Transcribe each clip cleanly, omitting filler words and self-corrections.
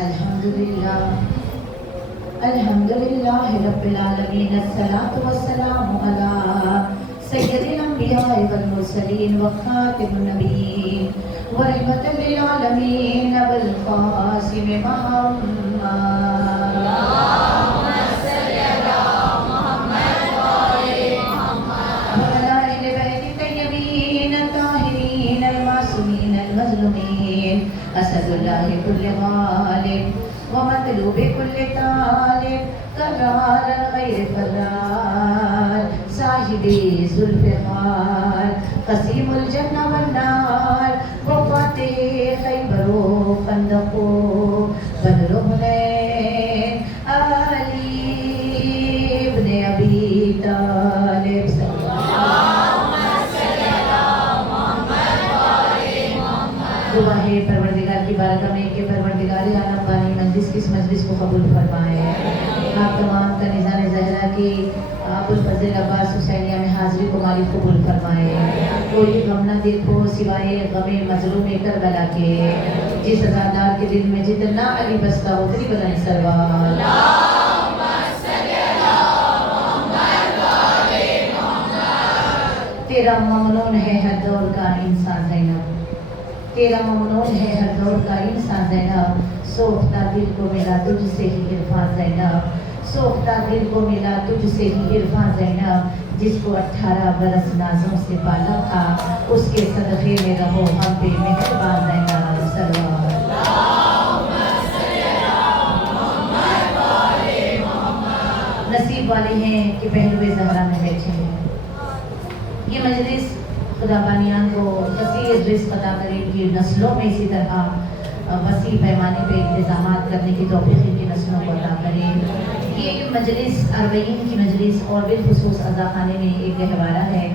الحمدللہ الحمدللہ رب العالمین الصلاۃ والسلام علی سید الانبیاء والمرسلین وخاتم النبیین ورحمۃ للعالمین ابوالقاسم محمد وعلی اہل بیت الطیبین الطاہرین المعصومین المظلومین اسد اللہ کل غالب ومطلوب كل طالب قرار غير فرار صاحب ذوالفقار قسيم الجنة والنار وفاتح خيبر خندق بدر حنين علي بن أبي طالب دعا ہے پروردگار کی بارگاہ میں کہ پروردگار عالم بانی مجلس کی اس مجلس کو قبول فرمائے. آپ تمام کا نظام زہرا کی ابوالفضل عباس حسینیہ میں حاضری کو مالک قبول فرمائے. کوئی غم نہ دیکھو سوائے غم مظلوم کربلا کے. جس عزادار کے دل میں جتنا علی بستا اتنی بلند سروار. تیرا ممنون ہے ہر دور کا انسان زینب. تیرا ممنون ہے ہر دور کا انسان زینب. سوختہ دل کو ملا تجھ سے ہی عرفان زینب. سوختہ دل کو ملا تجھ سے ہی عرفان زینب. جس کو 18 برس نازوں سے پالا تھا اس کے صدقے میں رہو ہم پہ مہربان زینب. سرور نصیب والے ہیں کہ پہلوے زہرا میں بیٹھے ہیں. یہ مجلس خدا بانیان کو کثیر رزق عطا کرے کہ نسلوں میں اسی طرح وسیع پیمانے پہ انتظامات کرنے کی توفیق ان کی نسلوں کو عطا کرے. یہ مجلس اربعین کی مجلس اور بالخصوص عزاخانے میں ایک گہوارہ ہے.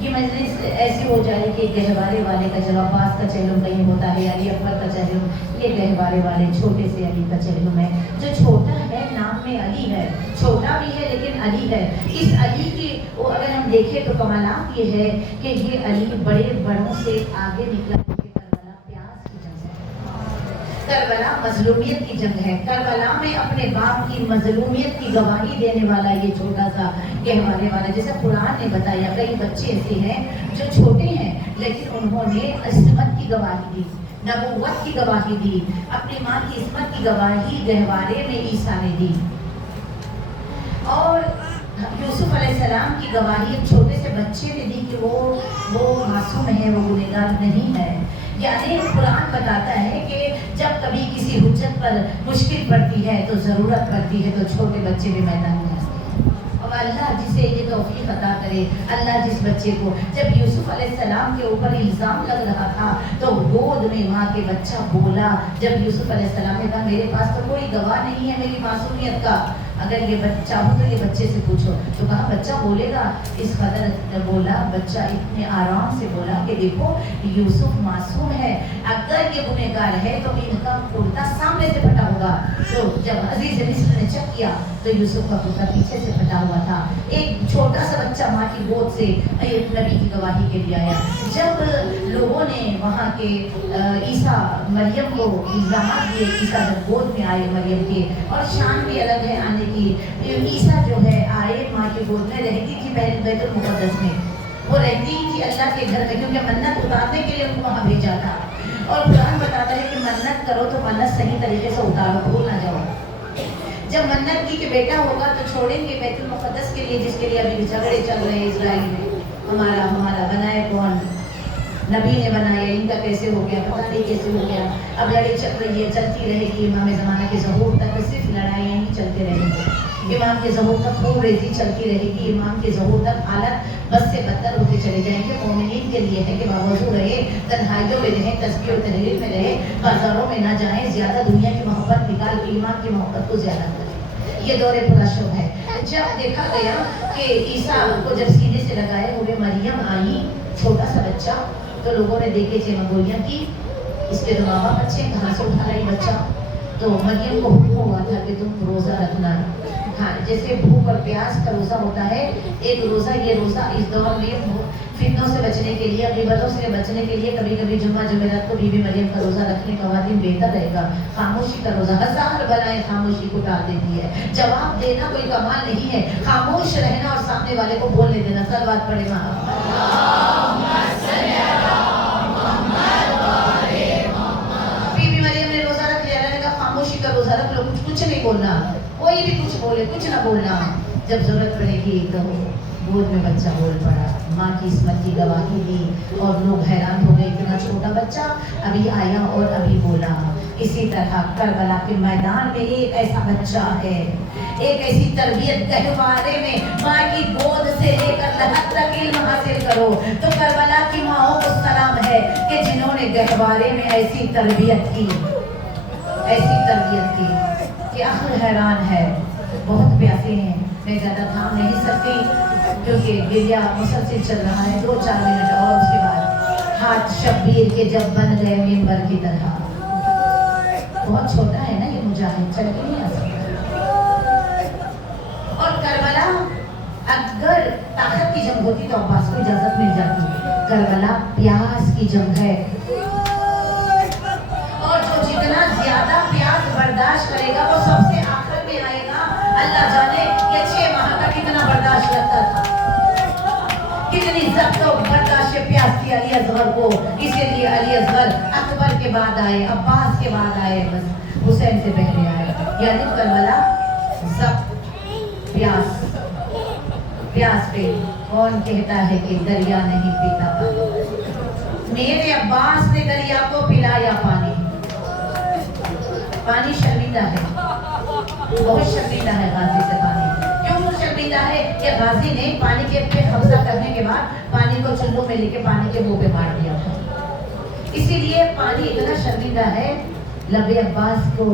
یہ مجلس ایسی ہو جائے کہ گہوارے والے کا چلو عباس کا چہلم کہیں ہوتا ہے علی اکبر کا چہلم. یہ گہوارے والے چھوٹے سے علی کا چہلم ہے. جو چھوٹا ہے نام میں علی ہے, چھوٹا بھی ہے لیکن علی ہے. اس علی کی اگر ہم دیکھیں تو کمالات یہ ہے کہ یہ علی بڑے بڑوں سے آگے نکلا. کربلا پیاس کی جنگ ہے, کربلا مظلومیت کی جنگ ہے. کربلا میں اپنے باپ کی مظلومیت کی گواہی دینے والا یہ چھوٹا سا گہوارے والا. جیسے قرآن نے بتایا کئی بچے ایسے ہیں جو چھوٹے ہیں لیکن انہوں نے عصمت کی گواہی دی, نبوت کی گواہی دی, اپنی ماں کی عصمت کی گواہی گہوارے میں عیسیٰ نے دی. اور یوسف علیہ السلام کی گواہی ایک چھوٹے سے بچے نے دی کہ وہ معصوم ہے, وہ گنہگار نہیں ہے. یعنی قرآن بتاتا ہے کہ جب کبھی کسی حجت پر مشکل پڑتی ہے تو ضرورت پڑتی ہے تو چھوٹے بچے بھی میدان میں آتے ہیں. اور اللہ جسے یہ توفیق عطا کرے, اللہ جس بچے کو جب یوسف علیہ السلام کے اوپر الزام لگ رہا تھا تو گود میں ماں کے بچہ بولا. جب یوسف علیہ السلام نے کہا میرے پاس تو کوئی گواہ نہیں ہے میری معصومیت کا, اگر یہ بچہ ہو تو یہ بچے سے پوچھو. تو کہا بچہ بولے گا. اس قدر بولا بچہ, اتنے آرام سے بولا کہ دیکھو یوسف معصوم ہے, اگر یہ گنہگار ہے تو ان کا کرتا سامنے سے پھٹا ہوگا. تو جب عزیز مصر نے چیک کیا تو یوسف کا کرتا پیچھے سے پھٹا ہوا تھا. ایک چھوٹا سا بچہ ماں کی گود سے نبی کی گواہی کے لیے آیا. جب لوگوں نے وہاں کے عیسیٰ مریم کو الزامات دیے, عیسیٰ جب گود میں آئے مریم کے, اور شان بھی الگ ہے آنے کی. عیسیٰ جو ہے آئے ماں کی گود میں, رہتی تھی پہلے بیت المقدس میں, وہ رہتی تھی اللہ کے گھر میں کیونکہ منت اتارنے کے لیے ان کو وہاں بھیجا تھا. اور قرآن بتاتا ہے کہ منت کرو تو منت صحیح طریقے سے اتارو, بھول نہ جاؤ. جب منت کی کہ بیٹا ہوگا تو چھوڑیں گے بیت المقدس کے لیے, جس کے لیے ابھی جھگڑے چل رہے ہیں اسرائیل میں. ہمارا بنائے کون, نبی نے بنایا, ان کا کیسے ہو گیا پتہ نہیں کیسے ہو گیا. اب لڑائی چل رہی ہے, چلتی رہے گی. امام زمانہ کے ظہور تک صرف لڑائیاں ہی چلتے رہیں گے. امام کے ظہور تک خوب ریزی چلتی رہے گی. امام کے ظہور تک حالت بس سے بدتر ہوتے چلے جائیں گے. مومنین کے لیے ہے کہ باوضو رہے, تنہائیوں میں رہے, تسبیح و تحلیل میں رہے, بازاروں میں نہ جائیں, زیادہ دنیا کی محبت نکال کے ایمان کی محبت کو زیادہ کریں. یہ دور پورا شب ہے. جب دیکھا گیا کہ عیسیٰ کو جب سینے سے لگائے ہوئے مریم آئی, چھوٹا سا بچہ, تو لوگوں نے دیکھے چمگولیاں کی, اس کے دو ماں باپ بچے کہاں سے اٹھا رہی بچہ. تو مریم کو حکم ہوا تھا کہ تم روزہ رکھنا. ہاں, جیسے بھوک اور پیاس کا روزہ ہوتا ہے, ایک روزہ, یہ روزہ اس دور میں فتنوں سے بچنے کے لیے، غیبتوں سے بچنے کے لیے کبھی کبھی جمعہ جمعرات کو بی بی مریم کا روزہ رکھنے خواتین بہتر رہے گا۔ خاموشی کا روزہ 1000 بلائیں خاموشی کو ٹال دیتی ہے۔ جواب دینا کوئی کمال نہیں ہے، خاموش رہنا اور سامنے والے کو بولنے دینا۔ صلوات پڑھے بی بی مریم نے روزہ رکھ لیا، اللہ نے کہا خاموشی کا روزہ رکھ لو، کچھ نہیں بولنا، کوئی بھی کچھ بولے کچھ نہ بولنا۔ جب ضرورت پڑے گی تو گود میں بچہ بول پڑا، ماں کی عصمت کی گواہی دی اور لوگ حیران ہو گئے، اتنا چھوٹا بچہ ابھی آیا اور ابھی بولا۔ اسی طرح کربلا کے میدان میں ایک ایسا بچہ ہے، ایک ایسی تربیت گہوارے میں ماں کی گود سے لے کر لحد تک علم حاصل کرو تو کربلا کی ماؤں کو سلام ہے کہ جنہوں نے گہوارے میں ایسی تربیت کی کہ آخر حیران ہے۔ بہت پیاسے ہیں، میں زیادہ تھام نہیں سکتی کیونکہ گریا مسلسل چل رہا ہے، 2-4 منٹ اور اس کے بعد ہاتھ شبیر کے جب بن گئے ممبر کی طرح۔ بہت چھوٹا ہے نا یہ مجاہد، چل کے نہیں آ سکتا۔ اور کربلا اگر طاقت کی جنگ ہوتی تو عباس کو اجازت مل جاتی، کربلا پیاس کی جنگ ہے، اور جو جتنا زیادہ پیاس برداشت کرے گا وہ سب سے آخر میں آئے گا۔ اللہ جانے یہ 6 ماہ کا کتنا برداشت لگتا تھا، کتنی ضبط و برداشت پیاس تھی علی اصغر کو، اسی لیے علی اصغر اکبر کے بعد آئے، عباس کے بعد آئے، بس حسین سے پہلے آئے۔ یعنی کربلا ضبط، پیاس پہ کون کہتا ہے کہ دریا نہیں پیتا پانی؟ میرے عباس نے دریا کو پلایا پانی۔ پانی شرمیدہ ہے، بہت شرمیدہ ہے غازی سے پانی۔ کیوں شرمیدہ ہے کہ غازی نے پانی کے پہ قبضہ کرنے کے بعد پانی کو چلو میں لے کے پانی کے منہ پہ مار دیا تھا، اسی لیے پانی اتنا شرمیدہ ہے۔ لب عباس کو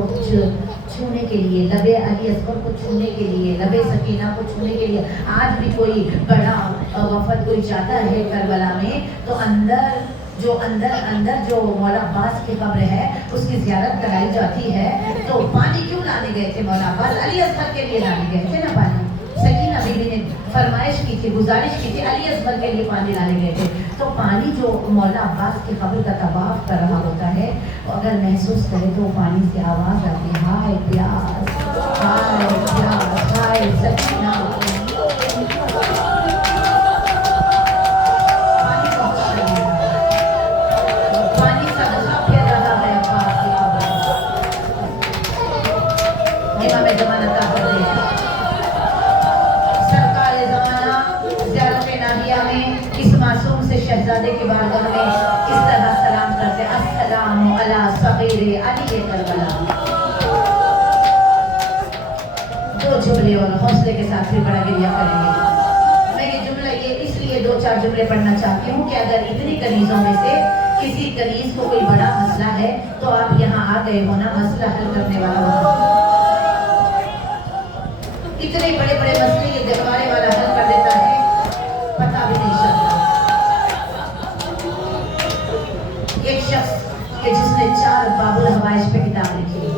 چھونے کے لیے، لب علی اصغر کو چھونے کے لیے، لب سکینہ کو چھونے کے لیے آج بھی کوئی بڑا وفد کوئی جاتا ہے کربلا میں تو اندر جو مولا عباس کی قبر ہے اس کی زیارت کرائی جاتی ہے۔ تو پانی کیوں لانے گئے تھے مولا عباس؟ علی اصغر کے لیے لانے گئے تھے نا پانی۔ سکینہ بیوی نے فرمائش کی تھی، گزارش کی تھی، علی اصغر کے لیے پانی لانے گئے تھے۔ تو پانی جو مولا عباس کی قبر کا طواف کر رہا ہوتا ہے اگر محسوس کرے تو پانی سے آواز آتی ہے، ہائے پیاس، ہائے پیاس، ہائے سکینہ۔ شہزادے کی بارگاہ میں اس طرح سلام کرتے، السلام علی صغیر علی کربلا۔ 2 جملے اور حوصلے کے ساتھ پھر بڑا گریہ کریں گے۔ میں یہ جملہ اس لیے 2-4 جملے پڑھنا چاہتی ہوں کہ اگر اتنی کنیزوں میں سے کسی کنیز کو کوئی بڑا مسئلہ ہے تو آپ یہاں آ گئے ہونا مسئلہ حل کرنے والا ہونا۔ اتنے بڑے بڑے مسئلے یہ گہوارے والا حل کر دیتا ہے، پتہ بھی نہیں چلتا۔ ایک شخص کہ جس نے 4 باب الحوائج پہ کتاب لکھی،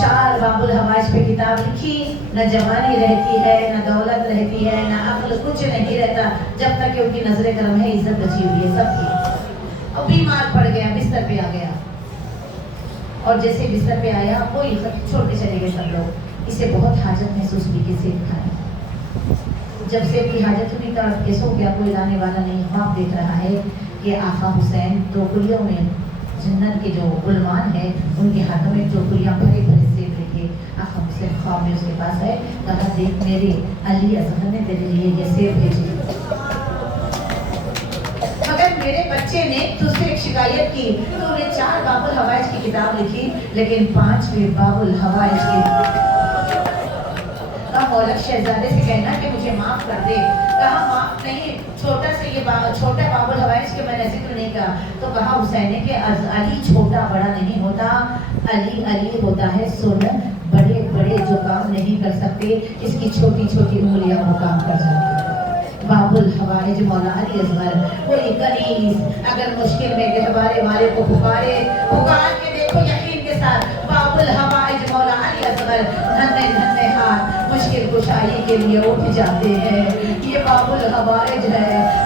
4 باب الحوائج پہ کتاب لکھی، نہ جوانی رہتی ہے، نہ دولت رہتی ہے، نہ عقل، کچھ نہیں رہتا جب تک کہ ان کی نظر کرم ہے، عزت بچی ہوئی ہے سب کی۔ اور بیمار پڑ گیا، بستر پہ آ گیا، اور جیسے بستر پہ آیا کوئی چھوڑ کے چلے گئے سب لوگ، اسے بہت حاجت محسوس ہوئی کہ سیب کھائے۔ جب سیب کی حاجت ہوئی تڑپ کے سو گیا، کوئی لانے والا نہیں، خواب دیکھ رہا ہے کہ آقا حسین ٹوکریوں میں، جنت کے جو غلمان ہیں ان کے ہاتھوں میں ٹوکریاں بھرے بھرے سیب لے آقا حسین خواب میں اس کے پاس ہے، کہا دیکھ میرے علی اصغر نے تیرے لیے یہ سیب بھیجے، مگر میرے بچے نے تجھ سے ایک شکایت کی، تو نے 4 باب الحوائج کی کتاب لکھی لیکن 5ویں باب الحوائج کی مولک شہزادے سے کہنا کہ مجھے معاف کر دے۔ کہا معاف نہیں، چھوٹا باب الحوائج کے میں نے ذکر نہیں کہا، تو کہا حسین نے کہ علی چھوٹا بڑا نہیں ہوتا، علی علی ہوتا ہے، سن بڑے بڑے جو کام نہیں کر سکتے اس کی چھوٹی چھوٹی انگلیاں وہ کام کر جاتی۔ باب الحوائج مولا علی اصغر، کوئی کنیز اگر مشکل میں گہوارے والے کو پکار کے دیکھو یقین کے ساتھ، باب الحوائج مولا علی اصغر ننھے ننھے ہاتھ مشکل کشائی کے لیے اٹھ جاتے ہیں۔ یہ باب الحوائج ہے۔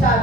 7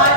8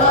9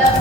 10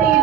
3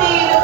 3